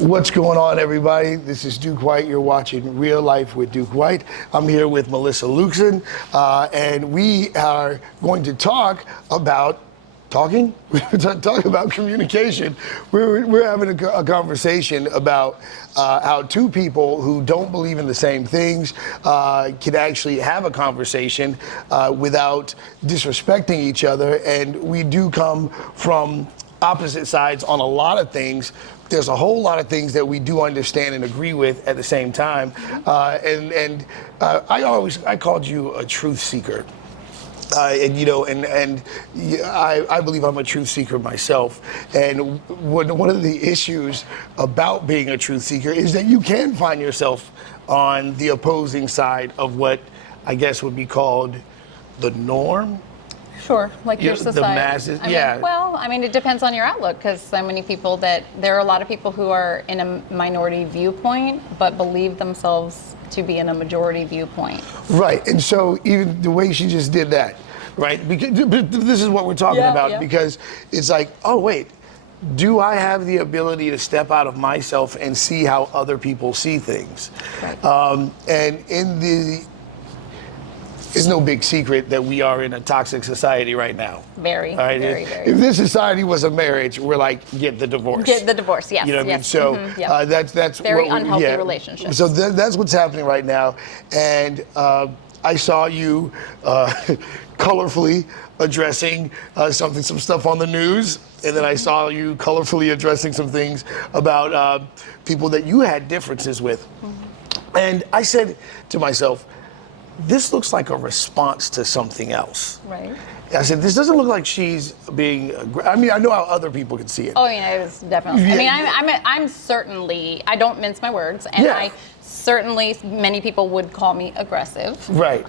What's going on, everybody? This is Duke White. You're watching Real Life with Duke White. I'm here with Melissa Luxon, and we are going to talk about talk about communication. We're having a conversation about how two people who don't believe in the same things can actually have a conversation without disrespecting each other. And we do come from opposite sides on a lot of things. There's a whole lot of things that we do understand and agree with at the same time. I called you a truth seeker. I believe I'm a truth seeker myself. And one of the issues about being a truth seeker is that you can find yourself on the opposing side of what I guess would be called the norm. Sure, like your society. The masses, I mean, it depends on your outlook, because there are a lot of people who are in a minority viewpoint, but believe themselves to be in a majority viewpoint. Right, and so even the way she just did that, right? Because this is what we're talking about, because it's like, oh wait, do I have the ability to step out of myself and see how other people see things? Right. It's no big secret that we are in a toxic society right now. Very, right? very. If this society was a marriage, we're like, get the divorce. Get the divorce, yes. You know what I mean? So that's very unhealthy relationship. So that's what's happening right now. And I saw you colorfully addressing some stuff on the news. And then I saw you colorfully addressing some things about people that you had differences with. Mm-hmm. And I said to myself, this looks like a response to something else. Right. I said, this doesn't look like she's being, I mean, I know how other people can see it. Oh, yeah, it was definitely. Yeah. I mean, I'm certainly, I don't mince my words, and I certainly, many people would call me aggressive. Right.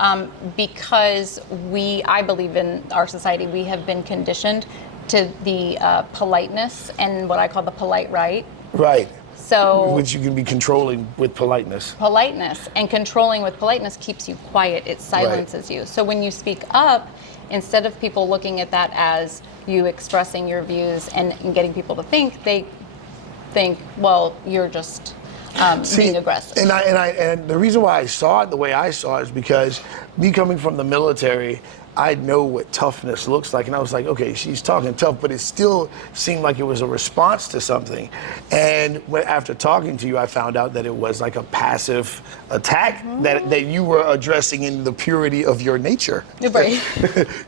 Because I believe in our society, we have been conditioned to the politeness and what I call the polite right. Right. So, which you can be controlling with politeness. Politeness and controlling with politeness keeps you quiet. It silences you. So when you speak up, instead of people looking at that as you expressing your views and getting people to think, they think, well, you're just being aggressive. And the reason why I saw it the way I saw it is because me coming from the military, I know what toughness looks like. And I was like, okay, she's talking tough, but it still seemed like it was a response to something. And after talking to you, I found out that it was like a passive attack that you were addressing in the purity of your nature. Right.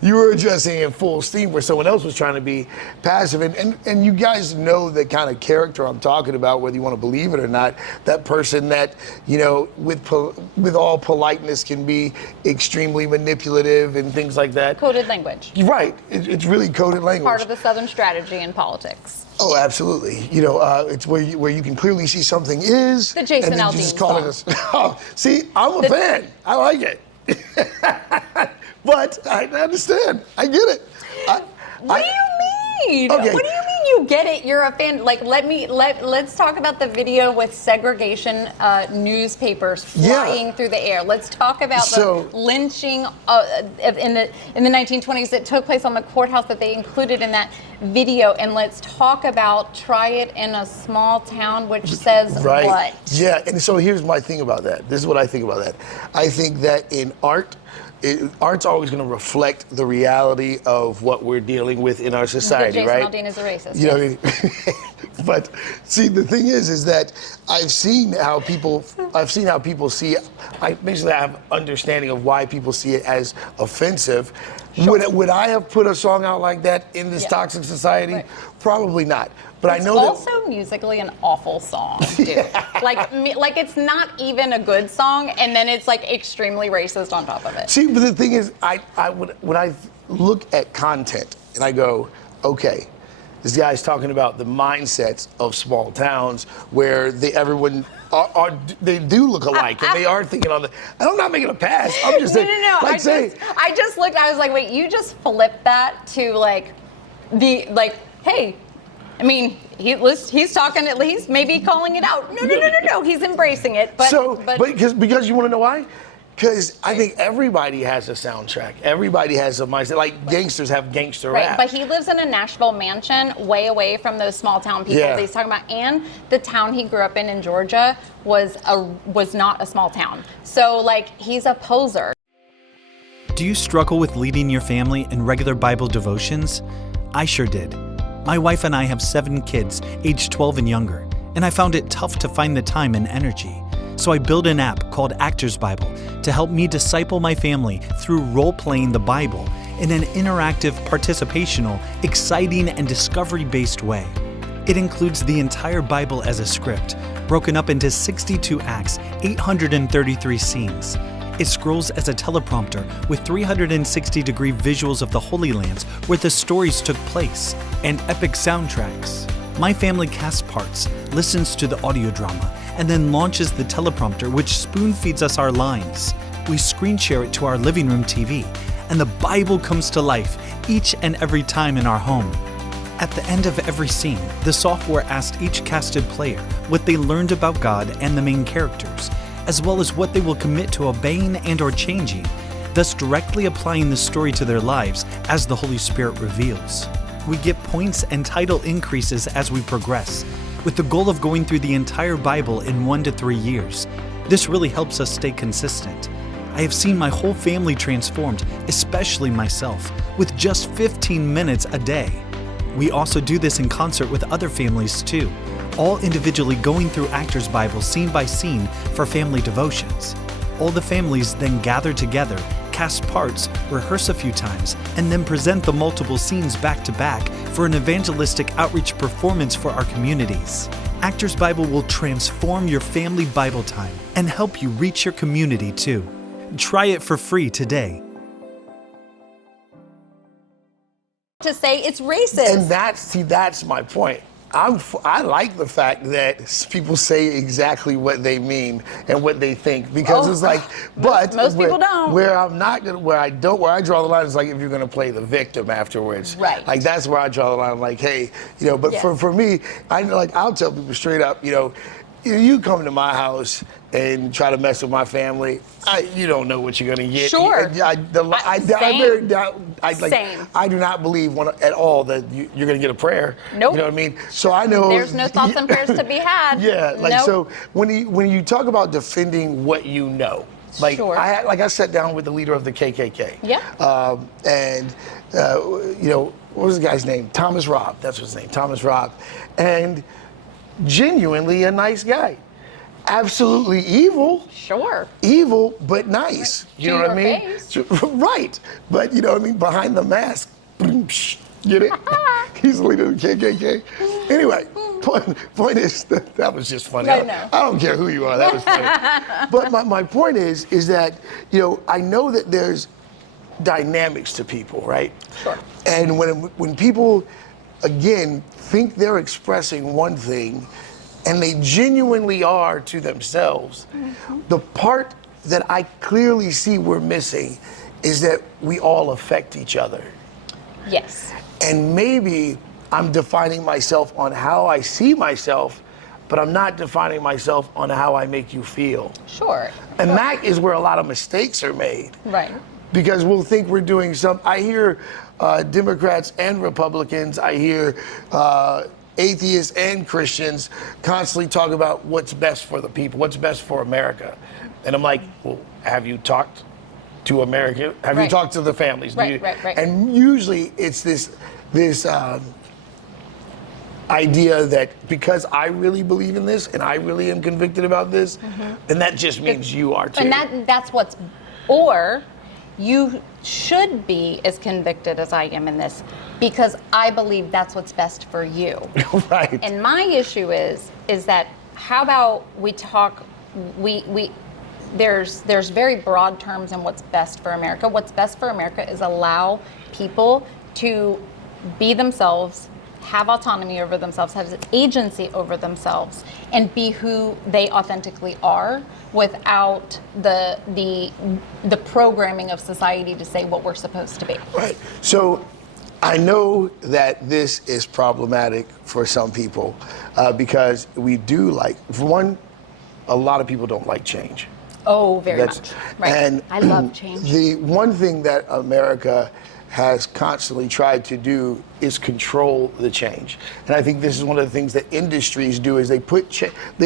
You were addressing in full steam where someone else was trying to be passive. And you guys know the kind of character I'm talking about, whether you want to believe it or not. That person that, you know, with all politeness can be extremely manipulative and things like that. Coded language. Right. It's really coded language. Part of the Southern strategy in politics. Oh, absolutely. You know, it's where you can clearly see something is. The Jason and then Aldean you just call song. it a, see, I'm a fan. I like it. But I understand. I get it. What do you mean? Okay. What do you mean you get it? You're a fan. Like, let's talk about the video with segregation newspapers flying through the air. Let's talk about the lynching in the 1920s that took place on the courthouse that they included in that video. And let's talk about Try It in a Small Town, which says what? Yeah, and so here's my thing about that. This is what I think about that. I think that in art's always going to reflect the reality of what we're dealing with in our society, right? Jason Aldean is a racist. You know what I mean? But see, the thing is that I've seen how people see it. I basically have understanding of why people see it as offensive. Sure. Would I have put a song out like that in this toxic society? Right. Probably not. But it's I know also musically an awful song, dude. Like it's not even a good song, and then it's like extremely racist on top of it. See, but the thing is, when I look at content and I go, okay, this guy's talking about the mindsets of small towns where everyone they do look alike and they are thinking on the. And I'm not making a pass. I'm just saying. No. I just looked. I was like, wait, you just flipped that to hey. I mean, he's talking at least, maybe calling it out. No. He's embracing it. But because you want to know why? Because I think everybody has a soundtrack. Everybody has a mindset. Like gangsters have gangster Right, rap. but he lives in a Nashville mansion way away from those small town people that he's talking about. And the town he grew up in Georgia was not a small town. So like he's a poser. Do you struggle with leading your family in regular Bible devotions? I sure did. My wife and I have 7 kids, aged 12 and younger, and I found it tough to find the time and energy. So I built an app called Actors Bible to help me disciple my family through role-playing the Bible in an interactive, participational, exciting, and discovery-based way. It includes the entire Bible as a script, broken up into 62 acts, 833 scenes. It scrolls as a teleprompter with 360-degree visuals of the Holy Lands where the stories took place, and epic soundtracks. My family casts parts, listens to the audio drama, and then launches the teleprompter, which spoon feeds us our lines. We screen share it to our living room TV, and the Bible comes to life each and every time in our home. At the end of every scene, the software asked each casted player what they learned about God and the main characters, as well as what they will commit to obeying and or changing, thus directly applying the story to their lives as the Holy Spirit reveals. We get points and title increases as we progress, with the goal of going through the entire Bible in 1 to 3 years. This really helps us stay consistent. I have seen my whole family transformed, especially myself, with just 15 minutes a day. We also do this in concert with other families too, all individually going through Actors Bible scene by scene for family devotions. All the families then gather together, cast parts, rehearse a few times, and then present the multiple scenes back to back for an evangelistic outreach performance for our communities. Actors Bible will transform your family Bible time and help you reach your community too. Try it for free today. To say it's racist. And that's my point. I like the fact that people say exactly what they mean and what they think, because it's like, but most people don't. Where I draw the line is like if you're going to play the victim afterwards. Right. Like that's where I draw the line. Like, hey, but for me, I'll tell people straight up, you come to my house and try to mess with my family, you don't know what you're going to get. Sure. I do not believe at all that you're going to get a prayer. Nope. You know what I mean? So I know there's no thoughts and prayers to be had. Yeah, nope. So when you talk about defending what you know, sure. I sat down with the leader of the KKK. Yeah. What was the guy's name? Thomas Robb. That's his name, Thomas Robb, and genuinely a nice guy. Absolutely evil. Sure. Evil, but nice. Right. You know what I mean? Face. Right. But you know what I mean? Behind the mask. Get it? He's the leader of the KKK. Anyway, point is, that was just funny. I don't care who you are. That was funny. But my point is that, I know that there's dynamics to people, right? Sure. And when people, again, think they're expressing one thing, and they genuinely are to themselves, the part that I clearly see we're missing is that we all affect each other. Yes. And maybe I'm defining myself on how I see myself, but I'm not defining myself on how I make you feel. Sure. And that is where a lot of mistakes are made. Right. Because we'll think we're doing something. I hear Democrats and Republicans, I hear atheists and Christians constantly talk about what's best for the people, what's best for America. And I'm like, well, have you talked to America? Have you talked to the families? Right. And usually it's this idea that because I really believe in this and I really am convicted about this, then that just means you are too. And that's or you should be as convicted as I am in this, because I believe that's what's best for you. Right. And my issue is that how about we talk, there's very broad terms in what's best for America. What's best for America is allow people to be themselves, have autonomy over themselves, have agency over themselves, and be who they authentically are without the programming of society to say what we're supposed to be. Right. So I know that this is problematic for some people because we do for one, a lot of people don't like change. Oh, very much. Right. And I love change. The one thing that America has constantly tried to do is control the change. And I think this is one of the things that industries do is they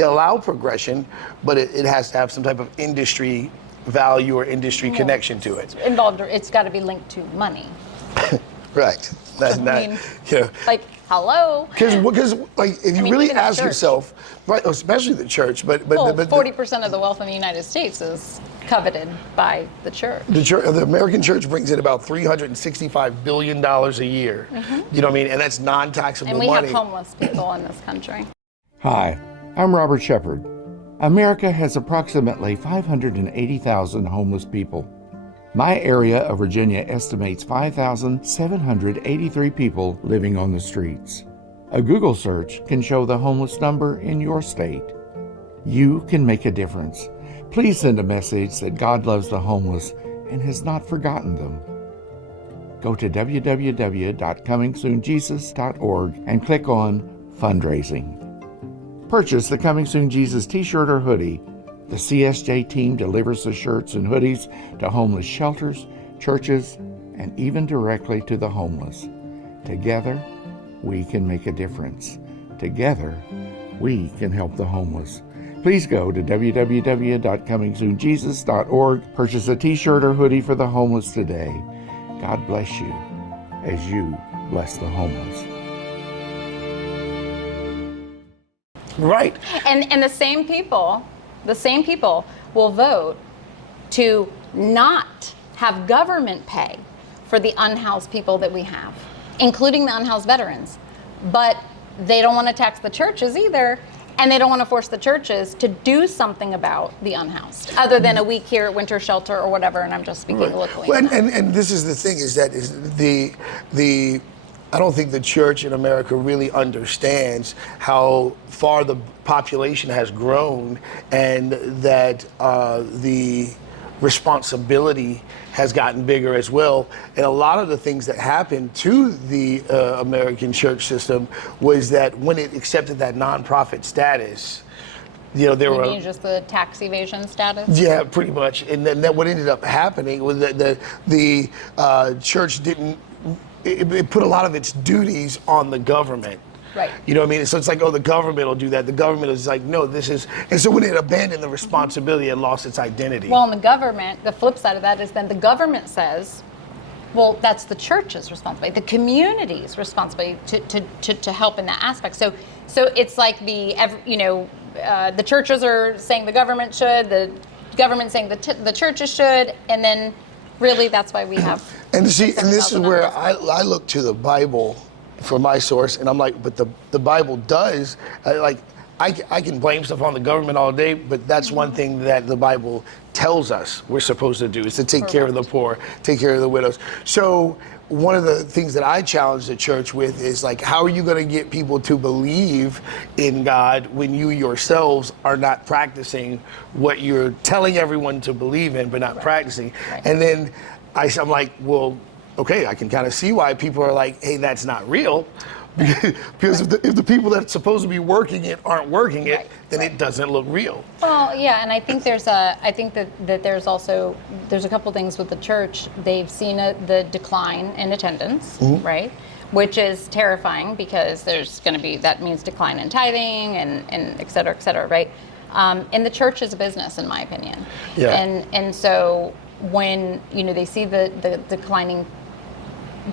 allow progression, but it has to have some type of industry value or industry connection to it. It's got to be linked to money. Right. Like, hello. Because like, if you really even the ask church. yourself, right, especially the church, but 40% of the wealth in the United States is coveted by the church. The American church brings in about $365 billion a year. You know what I mean? And that's non-taxable And we money. have homeless people in this country. Hi, I'm Robert Shepard. America has approximately 580,000 homeless people. My area of Virginia estimates 5,783 people living on the streets. A Google search can show the homeless number in your state. You can make a difference. Please send a message that God loves the homeless and has not forgotten them. Go to www.comingsoonjesus.org and click on Fundraising. Purchase the Coming Soon Jesus t-shirt or hoodie. The CSJ team delivers the shirts and hoodies to homeless shelters, churches, and even directly to the homeless. Together, we can make a difference. Together, we can help the homeless. Please go to www.comingsoonjesus.org. Purchase a t-shirt or hoodie for the homeless today. God bless you as you bless the homeless. Right. And the same people will vote to not have government pay for the unhoused people that we have, including the unhoused veterans. But they don't want to tax the churches either, and they don't want to force the churches to do something about the unhoused, other than a week here at Winter Shelter or whatever, and I'm just speaking locally. Well, and this is the thing, is that I don't think the church in America really understands how far the population has grown, and that the responsibility has gotten bigger as well. And a lot of the things that happened to the American church system was that when it accepted that nonprofit status, there were. You mean just the tax evasion status? Yeah, pretty much. And then what ended up happening was that the church didn't. It put a lot of its duties on the government. Right. You know what I mean? So it's like, oh, the government will do that. The government is like, no, this is. And so when it abandoned the responsibility, it lost its identity. Well, and the flip side of that is then the government says, well, that's the church's responsibility, the community's responsibility to help in that aspect. So it's like the churches are saying the government should, the government saying the churches should, and then really that's why we have. And this is where I look to the Bible for my source, and I'm like, but the Bible does, I can blame stuff on the government all day, but that's one thing that the Bible tells us we're supposed to do, is to take care of the poor, take care of the widows. So one of the things that I challenge the church with is, like, how are you going to get people to believe in God when you yourselves are not practicing what you're telling everyone to believe in, but not practicing? Right. And then I'm like, well, okay, I can kind of see why people are like, hey, that's not real. Because if the people that's supposed to be working it aren't working it, then it doesn't look real. Well, yeah, and I think there's that there's a couple things with the church. They've seen the decline in attendance, right? Which is terrifying, because that means decline in tithing and et cetera, right? And the church is a business, in my opinion. Yeah. And so when they see the declining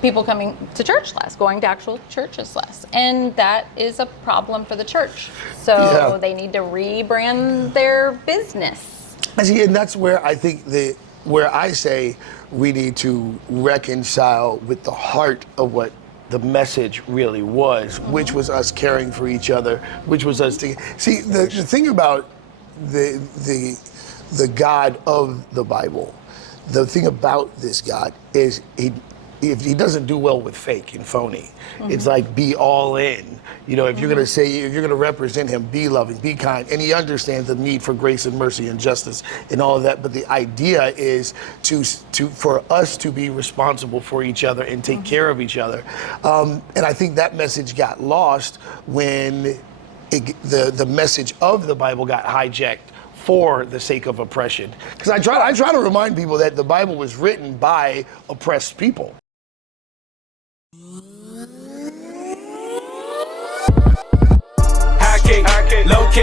people coming to church less, going to actual churches less, and that is a problem for the church. So they need to rebrand their business. And that's where I think where I say we need to reconcile with the heart of what the message really was, which was us caring for each other, which was us the thing about the God of the Bible. The thing about this God is if he doesn't do well with fake and phony. It's like, be all in. If you're going to represent him, be loving, be kind. And he understands the need for grace and mercy and justice and all of that. But the idea is for us to be responsible for each other and take care of each other. And I think that message got lost when the message of the Bible got hijacked for the sake of oppression. Because I try to remind people that the Bible was written by oppressed people.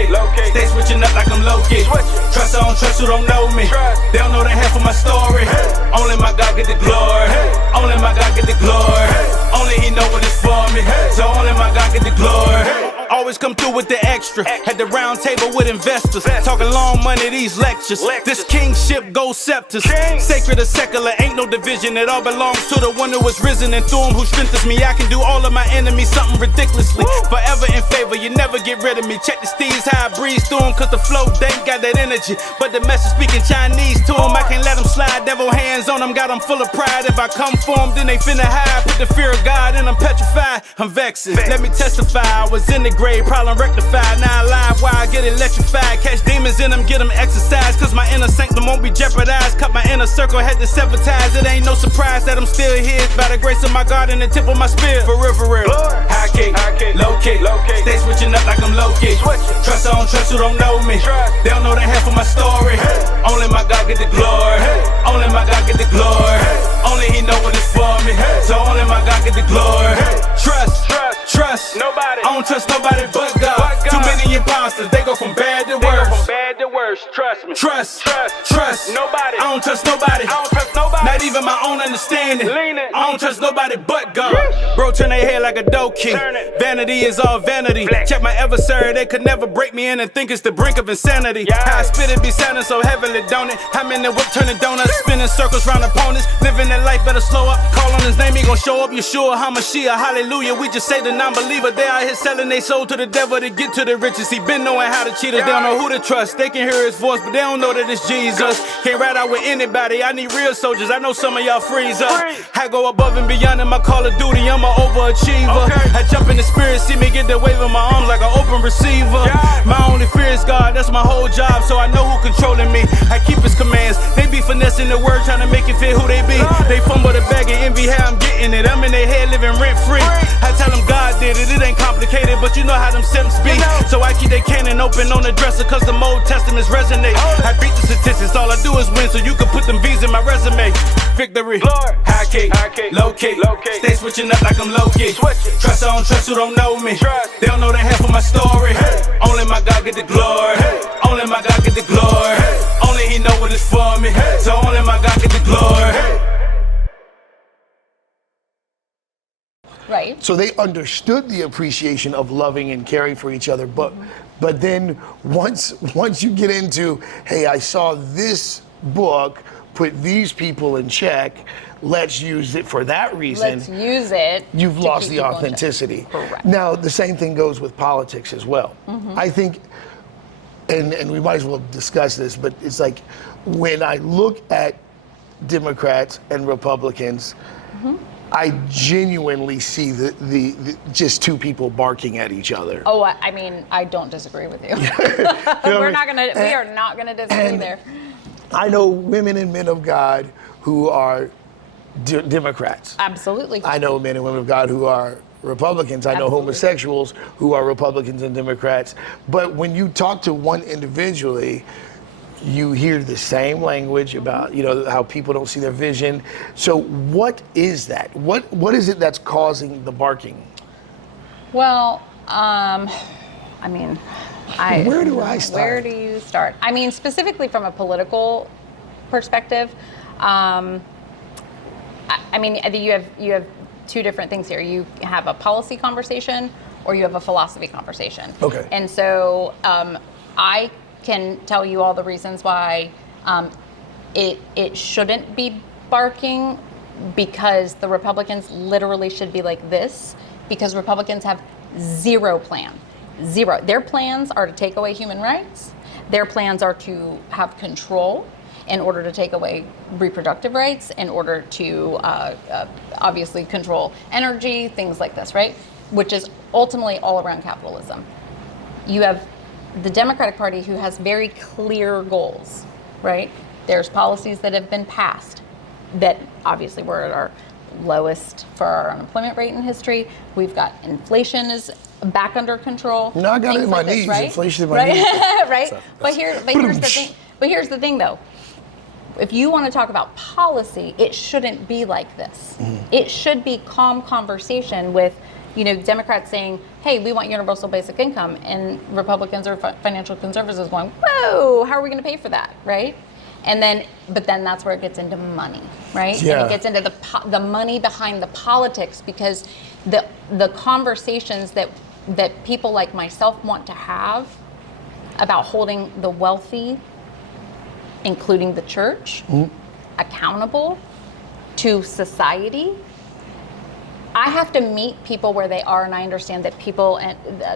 Low kick, stay switching up like I'm low kick. Trust I don't trust who don't know me. They don't know the half of my story. Only my God get the glory. Only my God get the glory. Only He know what it's for me. So only my God get the glory. Always come through with the extra. At the round table with investors. Talking long money, these lectures. This kingship goes scepters. Sacred or secular, ain't no division. It all belongs to the one who was risen, and through him who strengthens me. I can do all of my enemies something ridiculously. Forever in favor, you never get rid of me. Check the steeds, how I breeze through them, cause the flow, they ain't got that energy. But the message speaking Chinese to them, I can't let them slide. Devil hands on them, got them full of pride. If I come for them, then they finna hide. Put the fear of God in them, petrified. I'm vexing. Let me testify, I was in the grave, problem rectified. Now alive, why I get electrified. Catch demons in them, get them exercise. Cause my inner sanctum won't be jeopardized. Cut my inner circle, had to sever ties. It ain't no surprise that I'm still here. By the grace of my God and the tip of my spear. For real, for real. High kick, low kick. Stay switching up like I'm low kick. Trust I don't trust who don't know me. They don't know the half of my story. Only my God get the glory. Only my God get the glory. Only He know what it's for me. So only my God get the glory. Trust nobody. I don't trust nobody but God. Too many imposters, they go from bad to worse. Trust me. Trust nobody. I don't trust nobody. Not even my own understanding. I don't trust nobody but God. Bro, turn their head like a dough key. Vanity is all vanity. Check my adversary, they could never break me in and think it's the brink of insanity. How I spit it be sounding so heavily, don't it? I'm in the whip turning donuts, spinning circles round opponents. Living that life, better slow up. Call on His name, He gon' show up. Yeshua, HaMashiach, hallelujah. We just say the non-believer. They out here selling their soul to the devil to get to the riches. He been knowing how to cheat us. They don't know who to trust. They can hear His voice, but they don't know that it's Jesus. Can't ride out with anybody. I need real soldiers. I know some of y'all freeze up. I go above and beyond in my Call of Duty. I'm an overachiever. I jump in the spirit, see me get the wave in my arms like an open receiver. My only fear is God. That's my whole job, so I know who controlling me. I keep His commands. They be finessing the word, trying to make it fit who they be. They fumble the bag and envy how I'm getting it. I'm in their head living rent free. I tell them God did it. It ain't complicated, but you know how them simps be. So I keep their cannon open on the dresser, cause the Old Testaments resonate. I beat the statistics, all I do is win, so you can put them V's in my resume. Victory. High kick, low kick. Stay switching up like I'm low kick. Trust I don't trust who don't know me. They don't know the half of my story. Only my God get the glory. Only my God get the glory. Only He know what it's for me. So only my God get the glory. Right. So they understood the appreciation of loving and caring for each other, but then once you get into, hey, I saw this book put these people in check, let's use it for that reason. Let's use it. You've lost the authenticity. Correct. Now the same thing goes with politics as well. I think, and we might as well discuss this, but it's like when I look at Democrats and Republicans, I genuinely see the just two people barking at each other. Oh, I mean, I don't disagree with you. We are not gonna disagree there. I know women and men of God who are Democrats. Absolutely. I know men and women of God who are Republicans. I know Absolutely. homosexuals who are Republicans and Democrats. But when you talk to one individually, you hear the same language about, how people don't see their vision. So what is that? What is it that's causing the barking? Well, where do I start? Where do you start? I mean, specifically from a political perspective, I think you have two different things here. You have a policy conversation or you have a philosophy conversation. Okay. And so I can tell you all the reasons why it shouldn't be barking, because the Republicans literally should be like this, because Republicans have zero plan. Zero. Their plans are to take away human rights. Their plans are to have control in order to take away reproductive rights, in order to obviously control energy, things like this, right? Which is ultimately all around capitalism. You have the Democratic Party, who has very clear goals, right? There's policies that have been passed that obviously we're at our lowest for our unemployment rate in history. We've got inflation is back under control. No, I got it things in my like this, knees. right? Inflation in my right? knees. right. But here's the thing. But here's the thing, though. If you want to talk about policy, it shouldn't be like this. It should be calm conversation with, Democrats saying, "Hey, we want universal basic income," and Republicans or financial conservatives going, "Whoa, how are we going to pay for that?" Right? But then that's where it gets into money, right? Yeah. And it gets into the money behind the politics, because the conversations that people like myself want to have about holding the wealthy, including the church, accountable to society. I have to meet people where they are, and I understand that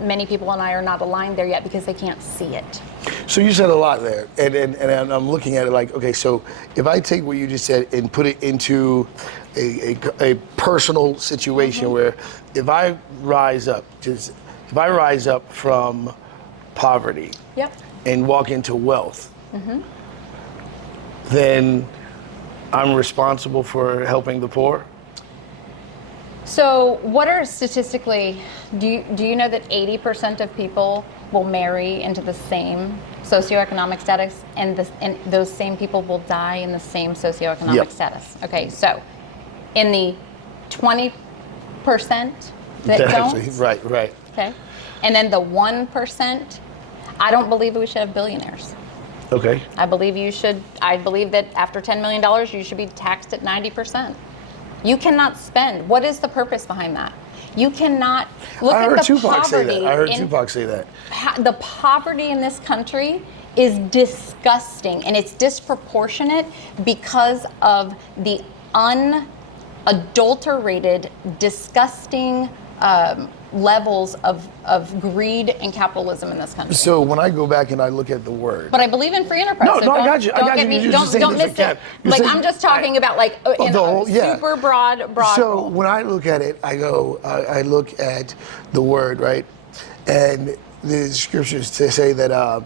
many people and I are not aligned there yet because they can't see it. So you said a lot there, and I'm looking at it like, okay, so if I take what you just said and put it into a personal situation where if I rise up from poverty Yep. and walk into wealth, then I'm responsible for helping the poor? So what are statistically, do you know that 80% of people will marry into the same socioeconomic status, and those same people will die in the same socioeconomic status? Okay, so in the 20% that don't? Right. Okay. And then the 1%, I don't believe we should have billionaires. Okay. I believe that after $10 million, you should be taxed at 90%. You cannot spend. What is the purpose behind that? You cannot look I at heard the Tupac say poverty. that. I heard Tupac say that. The poverty in this country is disgusting, and it's disproportionate because of the unadulterated, disgusting levels of greed and capitalism in this country. So when I go back and I look at the word, But I believe in free enterprise. No, so I got you. I got you. You're just saying Don't there's a miss cap. it. You're Like, saying- I'm just talking about like in the whole- a yeah. super broad. So goal. when I look at it, I look at the word, right? And the scriptures to say that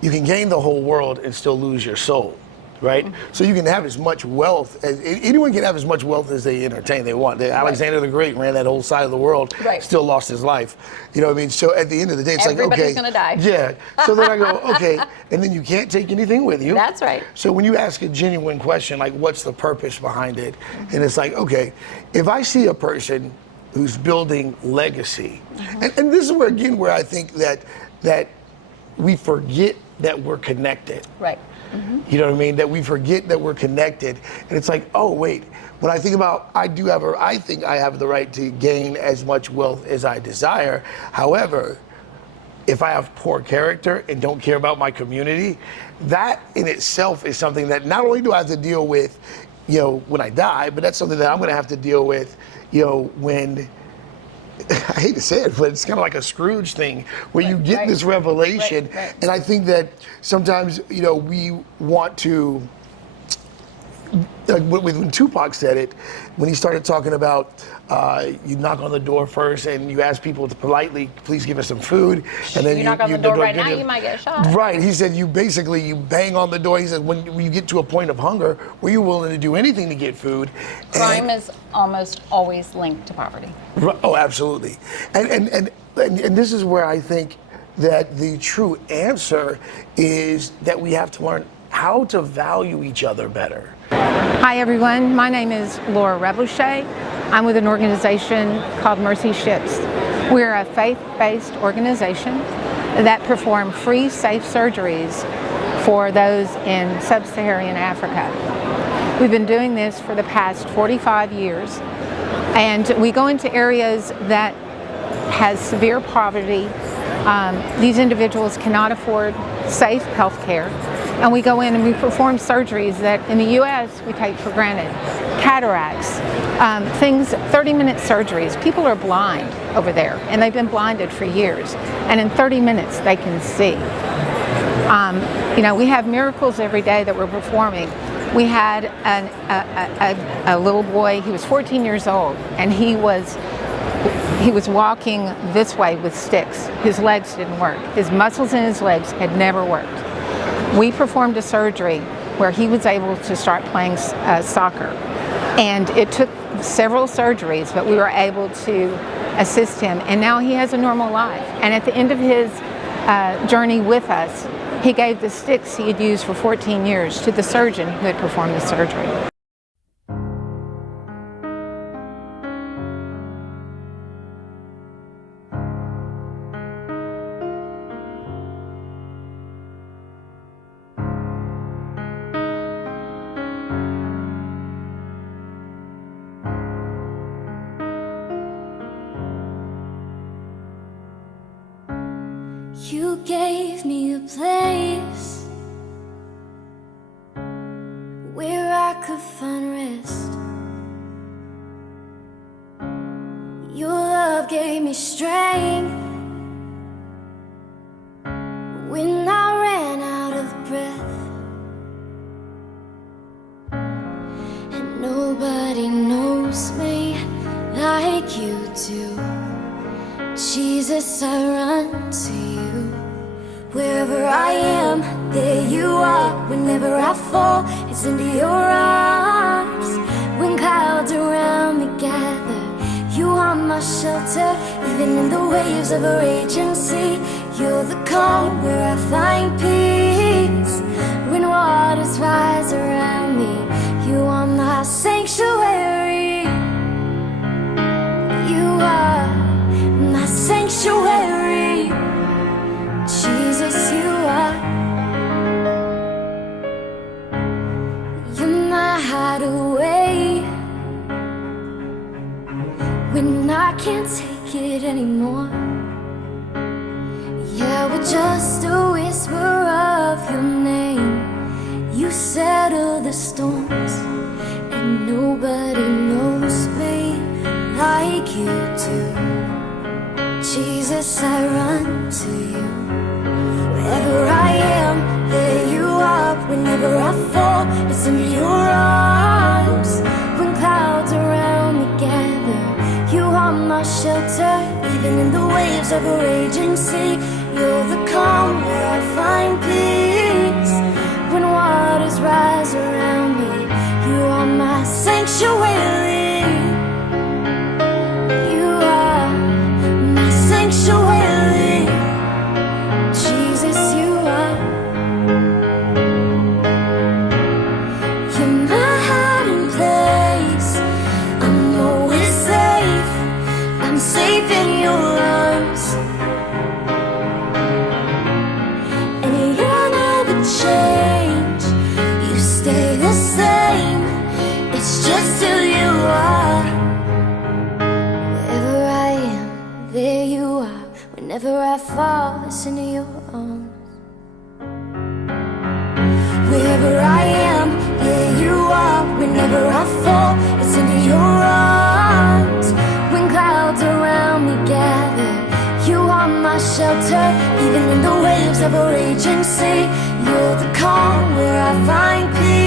you can gain the whole world and still lose your soul, right? So you can have as much wealth as anyone can have as much wealth as they want. Alexander the Great ran that whole side of the world, still lost his life. You know what I mean? So at the end of the day, it's Everybody's like, okay, gonna die. yeah. So then I go, okay, and then you can't take anything with you. That's right. So when you ask a genuine question, like what's the purpose behind it? And it's like, okay, if I see a person who's building legacy, and this is where I think that we forget that we're connected. Right. You know what I mean? That we forget that we're connected. And it's like, oh, wait, when I think about, I think I have the right to gain as much wealth as I desire. However, if I have poor character and don't care about my community, that in itself is something that not only do I have to deal with, when I die, but that's something that I'm going to have to deal with, when, I hate to say it, but it's kind of like a Scrooge thing where you get this revelation. And I think that sometimes, we want to, like when Tupac said it, when he started talking about you knock on the door first and you ask people to politely, please give us some food. And then you knock on the door right now, you might get shot. Right. He said you bang on the door. He said when you get to a point of hunger where you're willing to do anything to get food. Crime is almost always linked to poverty. Oh, absolutely. And this is where I think that the true answer is that we have to learn how to value each other better. Hi everyone, my name is Laura Rebouchet. I'm with an organization called Mercy Ships. We're a faith-based organization that perform free, safe surgeries for those in sub-Saharan Africa. We've been doing this for the past 45 years, and we go into areas that has severe poverty. These individuals cannot afford safe health care. And we go in and we perform surgeries that in the U.S. we take for granted. Cataracts, 30-minute surgeries. People are blind over there, and they've been blinded for years. And in 30 minutes they can see. We have miracles every day that we're performing. We had a little boy, he was 14 years old, and he was walking this way with sticks. His legs didn't work. His muscles in his legs had never worked. We performed a surgery where he was able to start playing soccer. And it took several surgeries, but we were able to assist him. And now he has a normal life. And at the end of his journey with us, he gave the sticks he had used for 14 years to the surgeon who had performed the surgery. You gave me a place where I could find rest. Your love gave me strength when I ran out of breath. And nobody knows me like you do. Jesus, I run to you. Wherever I am, there you are. Whenever I fall, it's into your arms. When clouds around me gather, you are my shelter. Even in the waves of a raging sea, you're the calm where I find peace. When waters rise around me, you are my sanctuary. You are my sanctuary. Jesus, you are. You're my hideaway when I can't take it anymore. Yeah, with just a whisper of your name, you settle the storms. And nobody knows me like you do. Jesus, I run to you. Wherever I am, there you are. Whenever I fall, it's in your arms. When clouds around me gather, you are my shelter. Even in the waves of a raging sea, you're the calm where I find peace. When waters rise around me, you are my sanctuary. Sanctuary, Jesus, you are. You're my hiding place. I'm always safe. I'm safe in your arms. And you never change. You stay the same. It's just who you are. Wherever I am, there you are. Whenever I fall, it's into your arms. Wherever I am, there you are. Whenever I fall, it's into your arms. When clouds around me gather, you are my shelter. Even in the waves of a raging sea, you're the calm where I find peace.